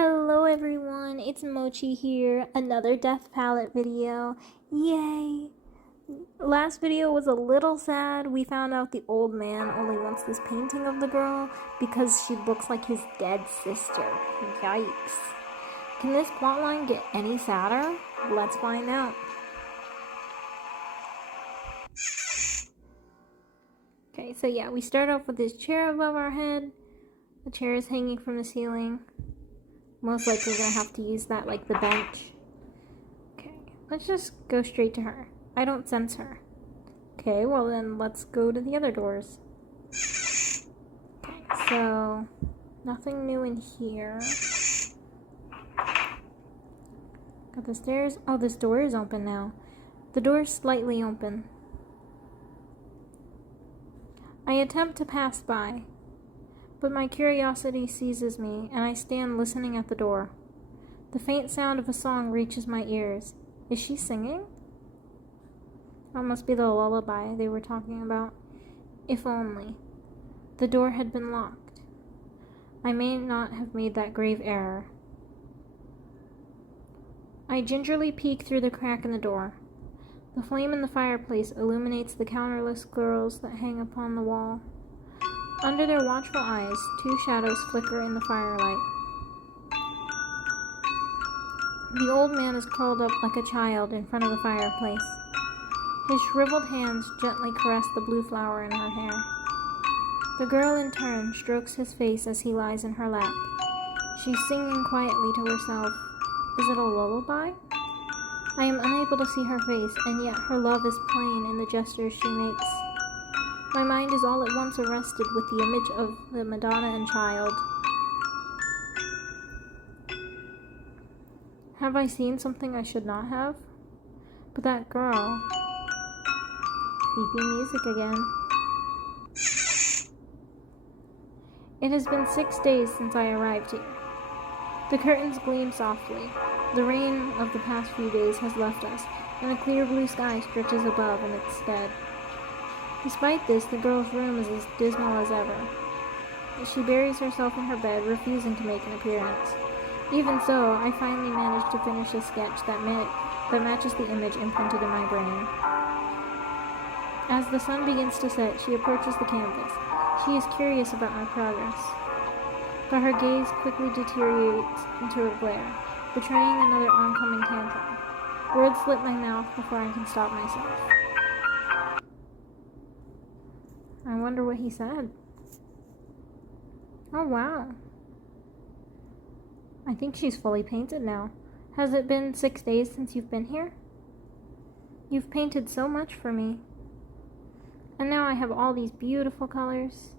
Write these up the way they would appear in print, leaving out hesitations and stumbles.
Hello everyone, it's Mochi here, another death palette video. Yay! Last video was a little sad. We found out the old man only wants this painting of the girl because she looks like his dead sister. Yikes. Can this plotline get any sadder? Let's find out. Okay, so yeah, we start off with this chair above our head. The chair is hanging from the ceiling. Most likely gonna have to use that like the bench. Okay, let's just go straight to her. I don't sense her. Okay, well then let's go to the other doors. Okay, so nothing new in here. Got the stairs. Oh, this door is open now. The door is slightly open. I attempt to pass by, but my curiosity seizes me, and I stand listening at the door. The faint sound of a song reaches my ears. Is she singing? That must be the lullaby they were talking about. If only. The door had been locked. I may not have made that grave error. I gingerly peek through the crack in the door. The flame in the fireplace illuminates the counterless girls that hang upon the wall. Under their watchful eyes, two shadows flicker in the firelight. The old man is curled up like a child in front of the fireplace. His shriveled hands gently caress the blue flower in her hair. The girl in turn strokes his face as he lies in her lap. She's singing quietly to herself. Is it a lullaby? I am unable to see her face, and yet her love is plain in the gestures she makes. My mind is all at once arrested with the image of the Madonna and Child. Have I seen something I should not have? But that girl... Creepy music again. It has been 6 days since I arrived here. The curtains gleam softly. The rain of the past few days has left us, and a clear blue sky stretches above in its stead. Despite this, the girl's room is as dismal as ever. She buries herself in her bed, refusing to make an appearance. Even so, I finally managed to finish a sketch that matches the image imprinted in my brain. As the sun begins to set, she approaches the canvas. She is curious about my progress. But her gaze quickly deteriorates into a glare, betraying another oncoming tantrum. Words slip my mouth before I can stop myself. I wonder what he said. Oh, wow. I think she's fully painted now. Has it been 6 days since you've been here? You've painted so much for me. And now I have all these beautiful colors.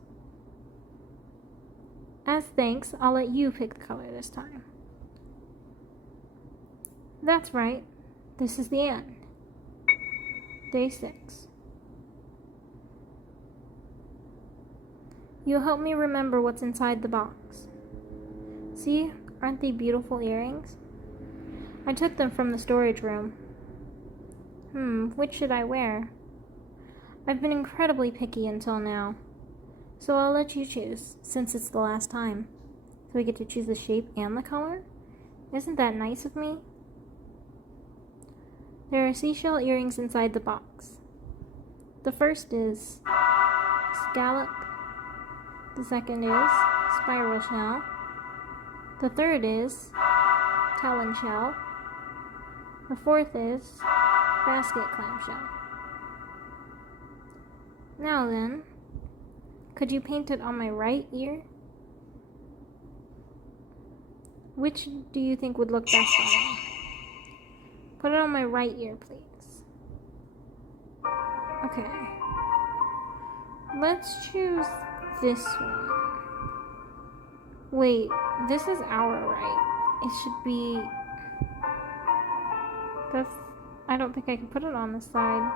As thanks, I'll let you pick the color this time. That's right. This is the end. Day 6. You'll help me remember what's inside the box. See, aren't they beautiful earrings? I took them from the storage room. Which should I wear? I've been incredibly picky until now, so I'll let you choose, since it's the last time. So we get to choose the shape and the color? Isn't that nice of me? There are seashell earrings inside the box. The first is scallop. The second is spiral shell. The third is talon shell. The fourth is basket clamshell. Now then, could you paint it on my right ear? Which do you think would look best on me? Put it on my right ear, please. Okay. Let's choose this one. Wait, this is our right. It should be... I don't think I can put it on this side.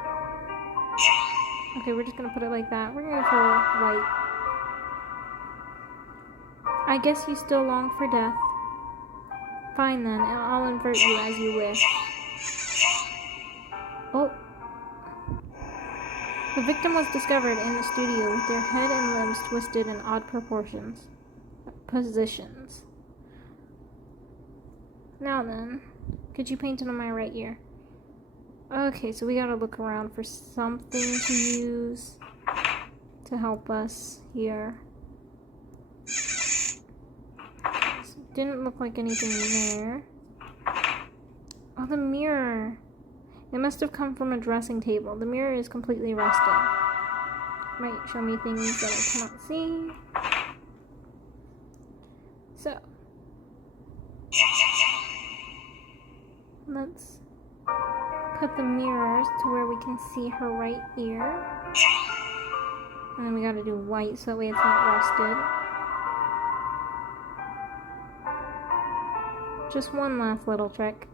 Okay, we're just gonna put it like that. We're gonna go for white. I guess you still long for death. Fine then, I'll invert you as you wish. Oh. The victim was discovered in the studio with their head and limbs twisted in odd positions. Now then, could you paint it on my right ear? Okay, so we gotta look around for something to use to help us here. Didn't look like anything there. Oh, the mirror. It must have come from a dressing table. The mirror is completely rusted. Might show me things that I cannot see. So, let's put the mirrors to where we can see her right ear. And then we gotta do white so that way it's not rusted. Just one last little trick.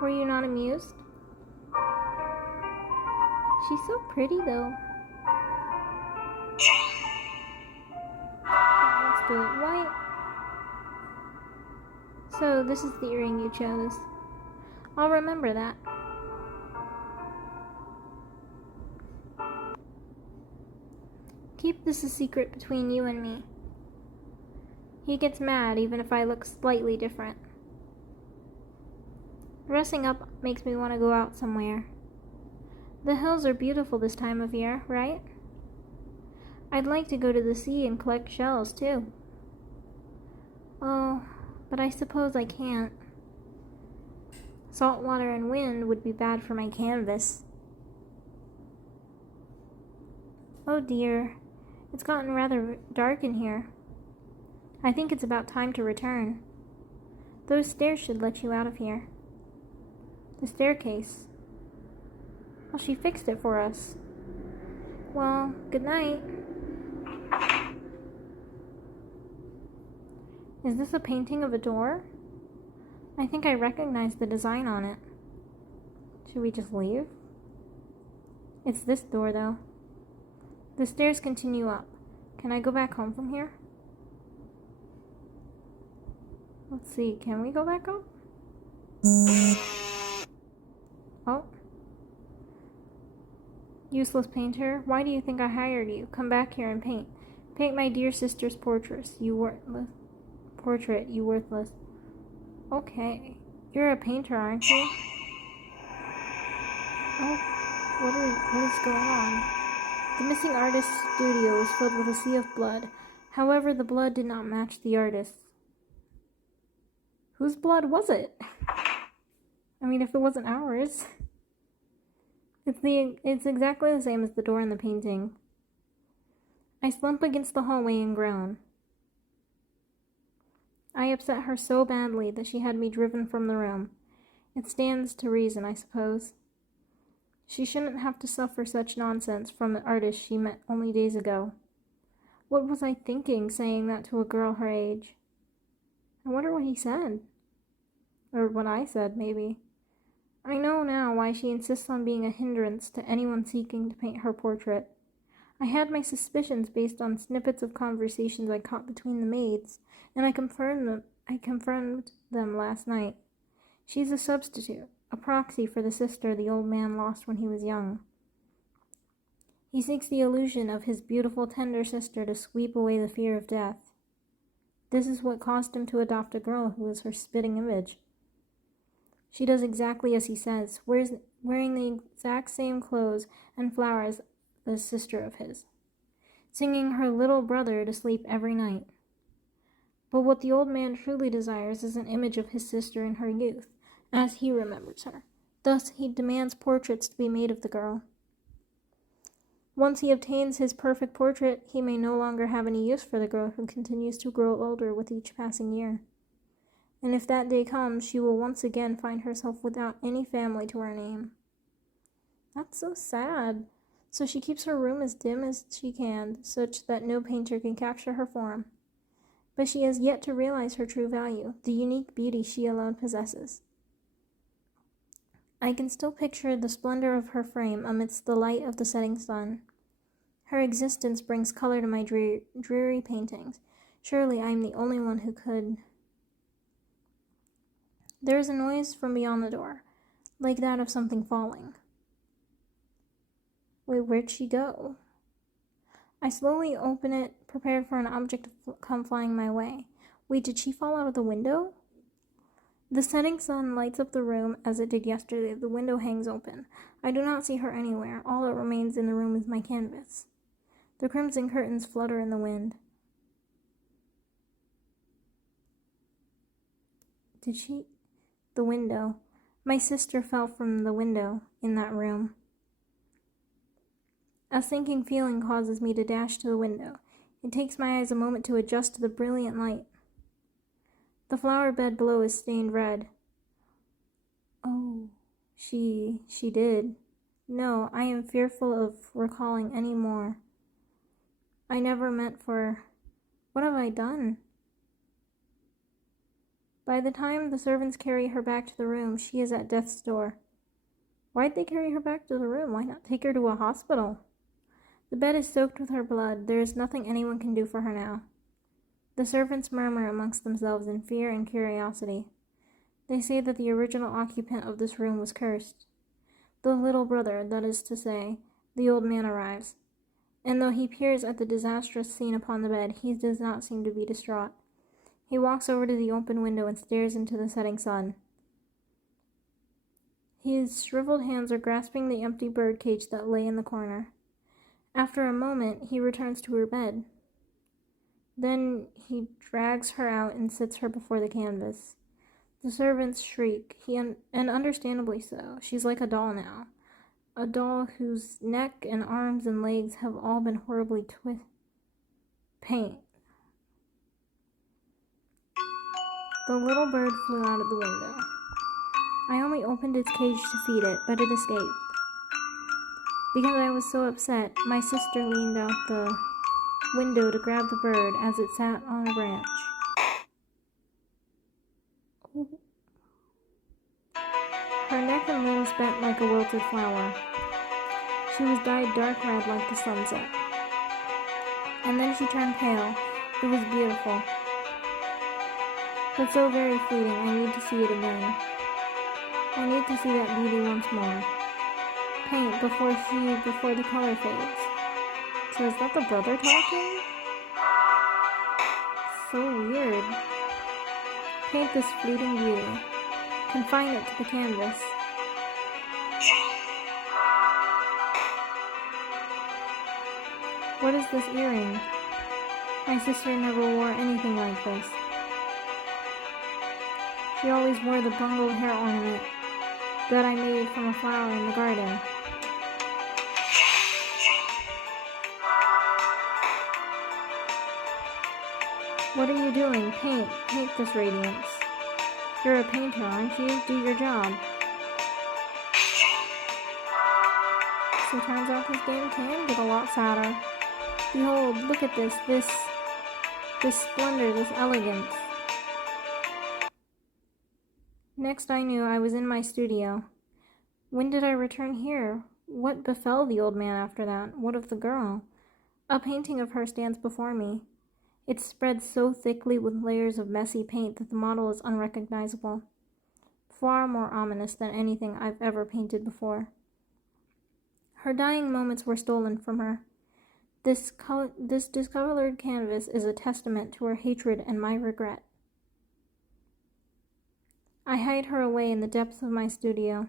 Were you not amused? She's so pretty though. Let's do it white. So this is the earring you chose. I'll remember that. Keep this a secret between you and me. He gets mad even if I look slightly different. Dressing up makes me want to go out somewhere. The hills are beautiful this time of year, right? I'd like to go to the sea and collect shells, too. Oh, but I suppose I can't. Salt water and wind would be bad for my canvas. Oh dear, it's gotten rather dark in here. I think it's about time to return. Those stairs should let you out of here. The staircase. Well, she fixed it for us. Well, good night. Is this a painting of a door? I think I recognize the design on it. Should we just leave? It's this door, though. The stairs continue up. Can I go back home from here? Let's see, can we go back up? Oh. Useless painter, why do you think I hired you? Come back here and paint. Paint my dear sister's portrait, you worthless. Okay. You're a painter, aren't you? Oh, what is going on? The missing artist's studio was filled with a sea of blood. However, the blood did not match the artist's. Whose blood was it? I mean, if it wasn't ours. It's exactly the same as the door in the painting. I slump against the hallway and groan. I upset her so badly that she had me driven from the room. It stands to reason, I suppose. She shouldn't have to suffer such nonsense from the artist she met only days ago. What was I thinking, saying that to a girl her age? I wonder what he said. Or what I said, maybe. I know now why she insists on being a hindrance to anyone seeking to paint her portrait. I had my suspicions based on snippets of conversations I caught between the maids, and I confirmed them last night. She's a substitute, a proxy for the sister the old man lost when he was young. He seeks the illusion of his beautiful, tender sister to sweep away the fear of death. This is what caused him to adopt a girl who is her spitting image. She does exactly as he says, wearing the exact same clothes and flowers as a sister of his, singing her little brother to sleep every night. But what the old man truly desires is an image of his sister in her youth, as he remembers her. Thus he demands portraits to be made of the girl. Once he obtains his perfect portrait, he may no longer have any use for the girl who continues to grow older with each passing year. And if that day comes, she will once again find herself without any family to her name. That's so sad. So she keeps her room as dim as she can, such that no painter can capture her form. But she has yet to realize her true value, the unique beauty she alone possesses. I can still picture the splendor of her frame amidst the light of the setting sun. Her existence brings color to my dreary paintings. Surely I am the only one who could. There is a noise from beyond the door, like that of something falling. Wait, where'd she go? I slowly open it, prepared for an object to come flying my way. Wait, did she fall out of the window? The setting sun lights up the room as it did yesterday. The window hangs open. I do not see her anywhere. All that remains in the room is my canvas. The crimson curtains flutter in the wind. The window. My sister fell from the window in that room. A sinking feeling causes me to dash to the window. It takes my eyes a moment to adjust to the brilliant light. The flower bed below is stained red. Oh, she did. No, I am fearful of recalling any more. I never meant for... What have I done? By the time the servants carry her back to the room, she is at death's door. Why'd they carry her back to the room? Why not take her to a hospital? The bed is soaked with her blood. There is nothing anyone can do for her now. The servants murmur amongst themselves in fear and curiosity. They say that the original occupant of this room was cursed. The little brother, that is to say, the old man arrives, and though he peers at the disastrous scene upon the bed, he does not seem to be distraught. He walks over to the open window and stares into the setting sun. His shriveled hands are grasping the empty birdcage that lay in the corner. After a moment, he returns to her bed. Then he drags her out and sits her before the canvas. The servants shriek, and understandably so. She's like a doll now. A doll whose neck and arms and legs have all been horribly paint. The little bird flew out of the window. I only opened its cage to feed it, but it escaped. Because I was so upset, my sister leaned out the window to grab the bird as it sat on a branch. Her neck and limbs bent like a wilted flower. She was dyed dark red like the sunset. And then she turned pale. It was beautiful. But so very fleeting, I need to see it again. I need to see that beauty once more. Paint before the color fades. So is that the brother talking? So weird. Paint this fleeting beauty. Confine it to the canvas. What is this earring? My sister never wore anything like this. She always wore the bungled hair ornament that I made from a flower in the garden. What are you doing? Paint this radiance. You're a painter, aren't you? Do your job. So it turns out this game can get a lot sadder. Behold, look at this splendor, this elegance. Next I knew I was in my studio. When did I return here? What befell the old man after that? What of the girl? A painting of her stands before me. It's spread so thickly with layers of messy paint that the model is unrecognizable. Far more ominous than anything I've ever painted before. Her dying moments were stolen from her. This discolored canvas is a testament to her hatred and my regret. I hide her away in the depths of my studio.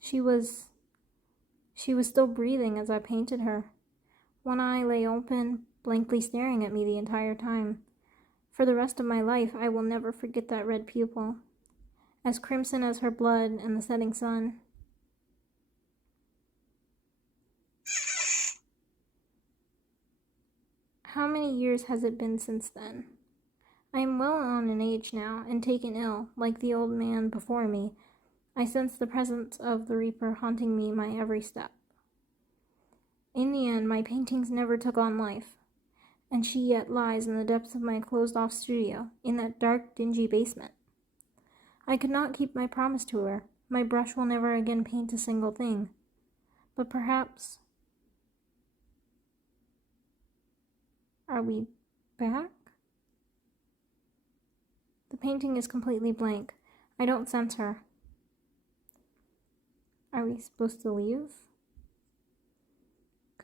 She was still breathing as I painted her. One eye lay open, blankly staring at me the entire time. For the rest of my life, I will never forget that red pupil, as crimson as her blood and the setting sun. How many years has it been since then? I am well on in age now, and taken ill, like the old man before me. I sense the presence of the Reaper haunting me my every step. In the end, my paintings never took on life, and she yet lies in the depths of my closed-off studio, in that dark, dingy basement. I could not keep my promise to her. My brush will never again paint a single thing. But perhaps... Are we back? The painting is completely blank. I don't sense her. Are we supposed to leave?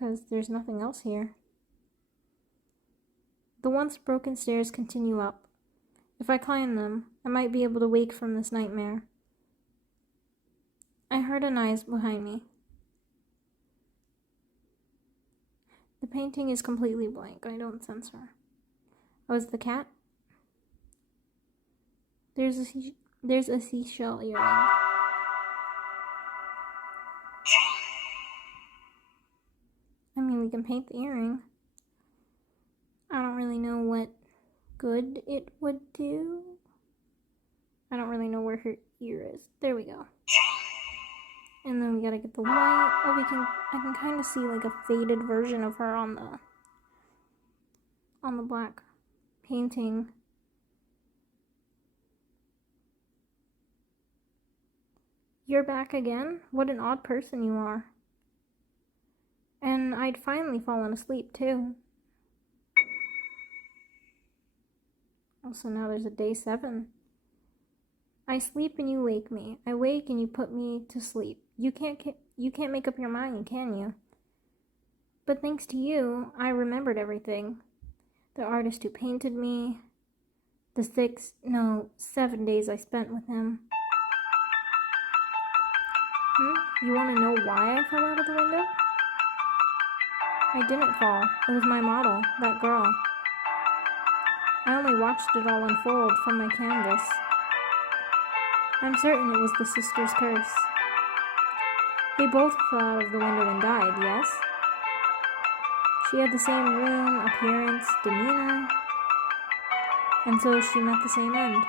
because there's nothing else here. The once broken stairs continue up. If I climb them, I might be able to wake from this nightmare. I heard a noise behind me. The painting is completely blank. I don't sense her. Oh, is the cat? There's a seashell earring. I mean, we can paint the earring. I don't really know what good it would do. I don't really know where her ear is. There we go. And then we gotta get the white. Oh, I can kind of see like a faded version of her on the black painting. You're back again? What an odd person you are. And I'd finally fallen asleep too. Oh, so now there's a day 7. I sleep and you wake me. I wake and you put me to sleep. You can't make up your mind, can you? But thanks to you, I remembered everything. The artist who painted me, the 7 days I spent with him. You want to know why I fell out of the window? I didn't fall. It was my model, that girl. I only watched it all unfold from my canvas. I'm certain it was the sister's curse. They both fell out of the window and died, yes? She had the same room, appearance, demeanor, and so she met the same end.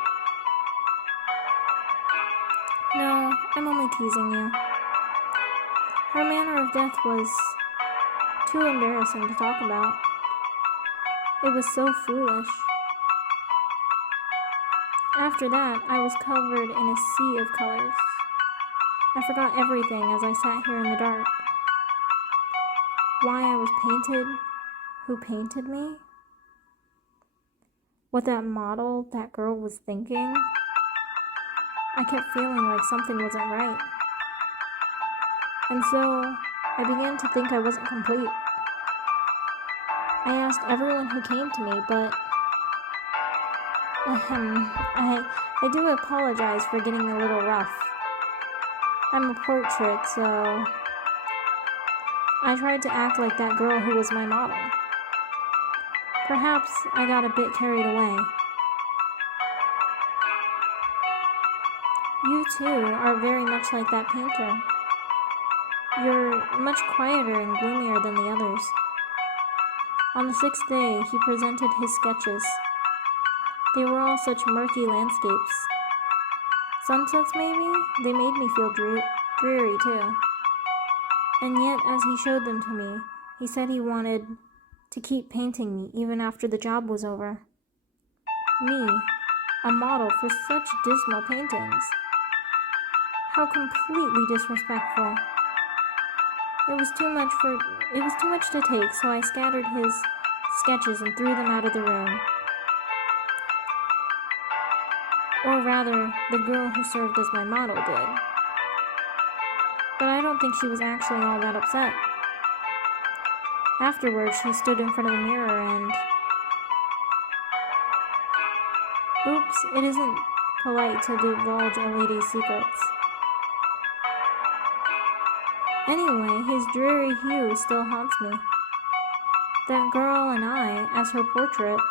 No, I'm only teasing you. Her manner of death was too embarrassing to talk about. It was so foolish. After that, I was covered in a sea of colors. I forgot everything as I sat here in the dark. Why I was painted, who painted me, what that model, that girl was thinking. I kept feeling like something wasn't right. And so, I began to think I wasn't complete. I asked everyone who came to me, but I do apologize for getting a little rough. I'm a portrait, so I tried to act like that girl who was my model. Perhaps I got a bit carried away. You too are very much like that painter. You're much quieter and gloomier than the others. On the 6th day, he presented his sketches. They were all such murky landscapes. Sunsets, maybe? They made me feel dreary, too. And yet, as he showed them to me, he said he wanted to keep painting me even after the job was over. Me, a model for such dismal paintings. How completely disrespectful. It was too much to take, so I scattered his sketches and threw them out of the room. Or rather, the girl who served as my model did. But I don't think she was actually all that upset. Afterwards, she stood in front of the mirror and... Oops, it isn't polite to divulge a lady's secrets. Anyway, his dreary hue still haunts me. That girl and I, as her portrait,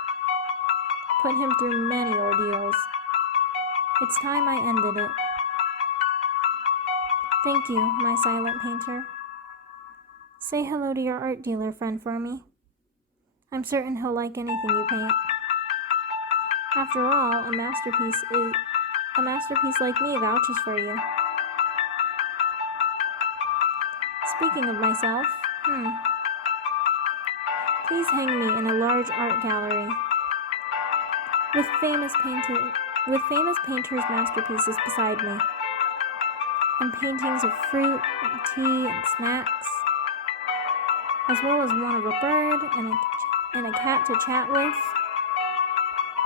put him through many ordeals. It's time I ended it. Thank you, my silent painter. Say hello to your art dealer friend for me. I'm certain he'll like anything you paint. After all, a masterpiece like me vouches for you. Speaking of myself, please hang me in a large art gallery with famous painters' masterpieces beside me, and paintings of fruit and tea and snacks, as well as one of a bird and a cat to chat with.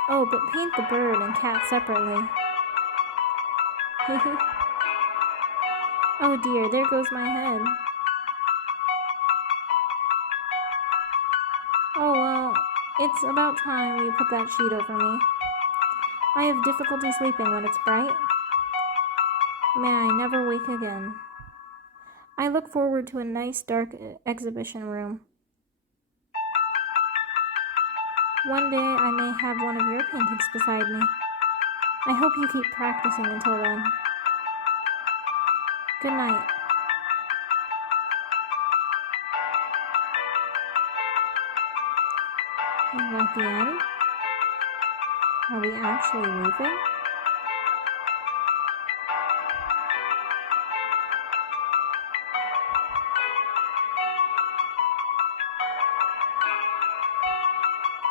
Oh, but paint the bird and cat separately. Oh dear, there goes my head. Oh, well, it's about time you put that sheet over me. I have difficulty sleeping when it's bright. May I never wake again. I look forward to a nice dark exhibition room. One day I may have one of your paintings beside me. I hope you keep practicing until then. Good night. Is that the end? Are we actually leaving?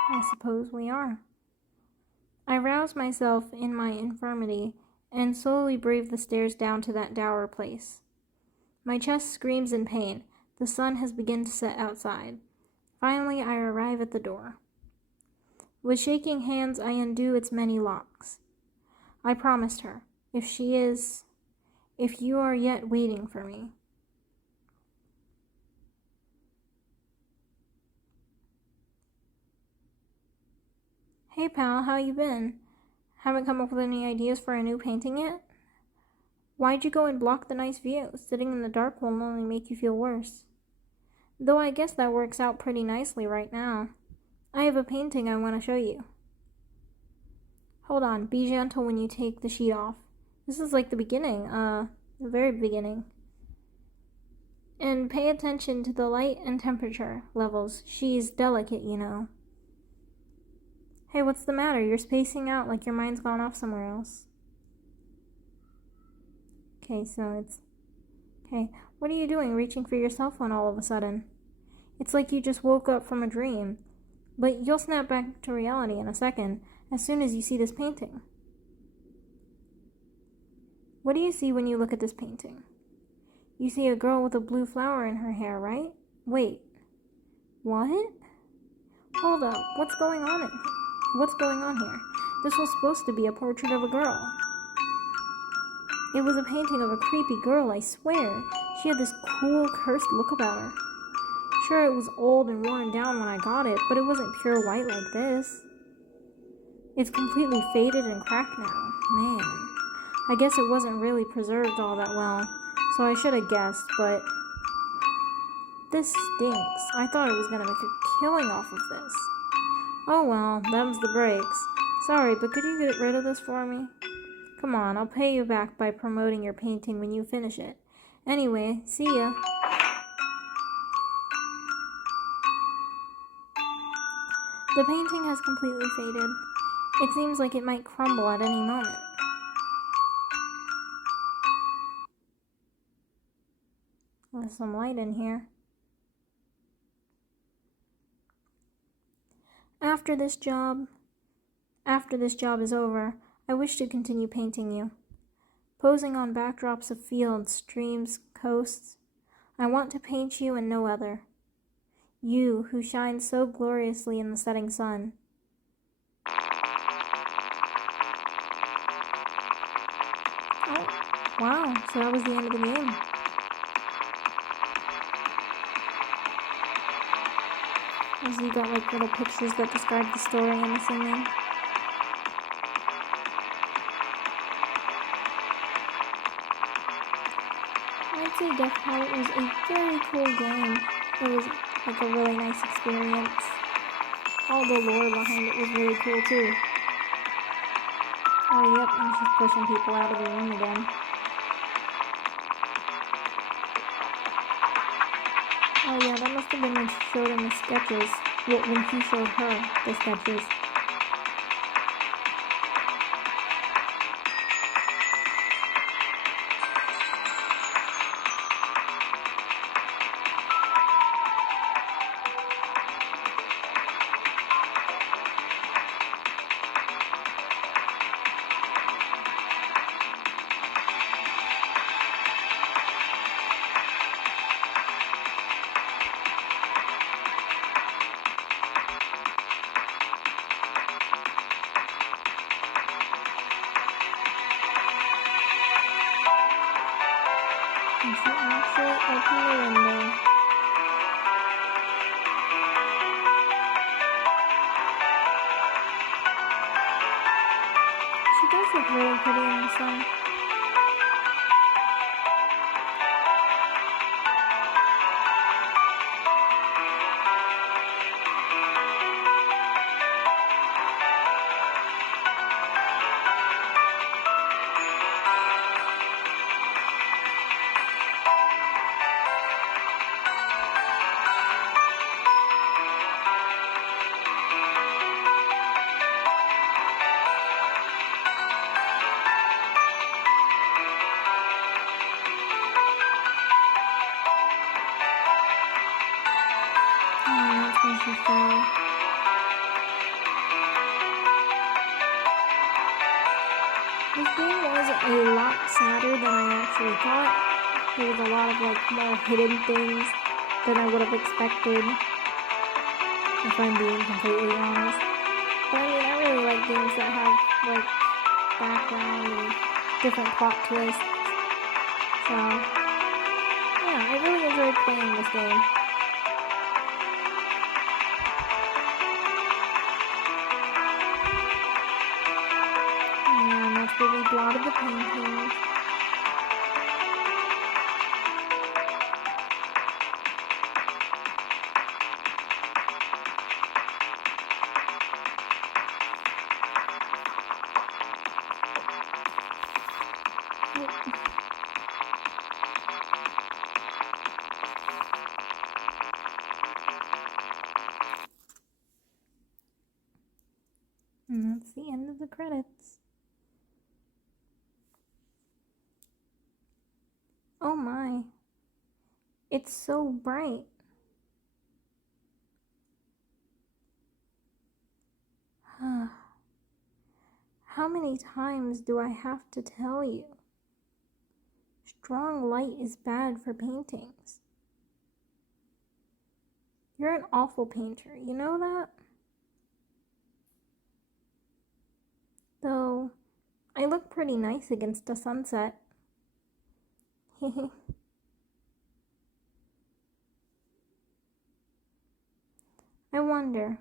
I suppose we are. I rouse myself in my infirmity and slowly brave the stairs down to that dour place. My chest screams in pain. The sun has begun to set outside. Finally, I arrive at the door. With shaking hands, I undo its many locks. I promised her, if you are yet waiting for me. Hey pal, how you been? Haven't come up with any ideas for a new painting yet? Why'd you go and block the nice view? Sitting in the dark will only make you feel worse. Though I guess that works out pretty nicely right now. I have a painting I want to show you. Hold on, be gentle when you take the sheet off. This is like the beginning, the very beginning. And pay attention to the light and temperature levels. She's delicate, you know. Hey, what's the matter? You're spacing out like your mind's gone off somewhere else. Okay, what are you doing reaching for your cell phone all of a sudden? It's like you just woke up from a dream. But you'll snap back to reality in a second, as soon as you see this painting. What do you see when you look at this painting? You see a girl with a blue flower in her hair, right? Wait. What? Hold up, what's going on here? This was supposed to be a portrait of a girl. It was a painting of a creepy girl, I swear. She had this cool, cursed look about her. Sure, it was old and worn down when I got it, but it wasn't pure white like this. It's completely faded and cracked now. Man, I guess it wasn't really preserved all that well, so I should have guessed, but this stinks. I thought I was gonna make a killing off of this. Oh well, them's the breaks. Sorry, but could you get rid of this for me? Come on, I'll pay you back by promoting your painting when you finish it. Anyway, see ya. The painting has completely faded. It seems like it might crumble at any moment. There's some light in here. After this job is over, I wish to continue painting you. Posing on backdrops of fields, streams, coasts, I want to paint you and no other. You, who shine so gloriously in the setting sun. Oh, wow, so that was the end of the game. As you got like little pictures that describe the story and the singing. I'd say Death Palette was a very cool game. It was like a really nice experience. All the lore behind it was really cool too. Oh yep, and she's pushing people out of the room again. Oh yeah, that must have been when she showed him the sketches. Well, when he showed her the sketches. look really pretty in the sun. This game was a lot sadder than I actually thought. There was a lot of more hidden things than I would have expected, if I'm being completely honest. But I mean, I really like games that have background and different plot twists. So yeah, I really enjoyed playing this game. And that's where we blotted the painting. And that's the end of the credits. Oh my. It's so bright. How many times do I have to tell you? Strong light is bad for paintings. You're an awful painter, you know that? Though, I look pretty nice against a sunset. I wonder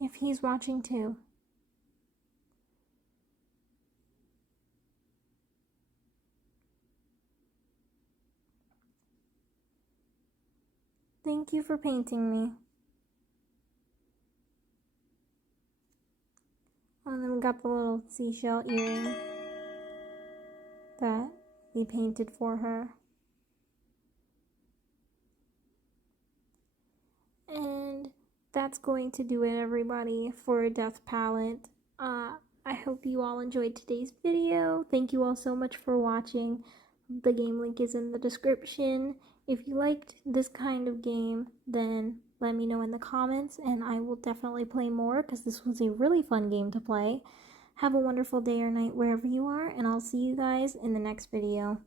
if he's watching too. Thank you for painting me. And then we got the little seashell earring that we painted for her. And that's going to do it, everybody, for Death Palette. I hope you all enjoyed today's video. Thank you all so much for watching. The game link is in the description. If you liked this kind of game, then let me know in the comments, and I will definitely play more because this was a really fun game to play. Have a wonderful day or night wherever you are, and I'll see you guys in the next video.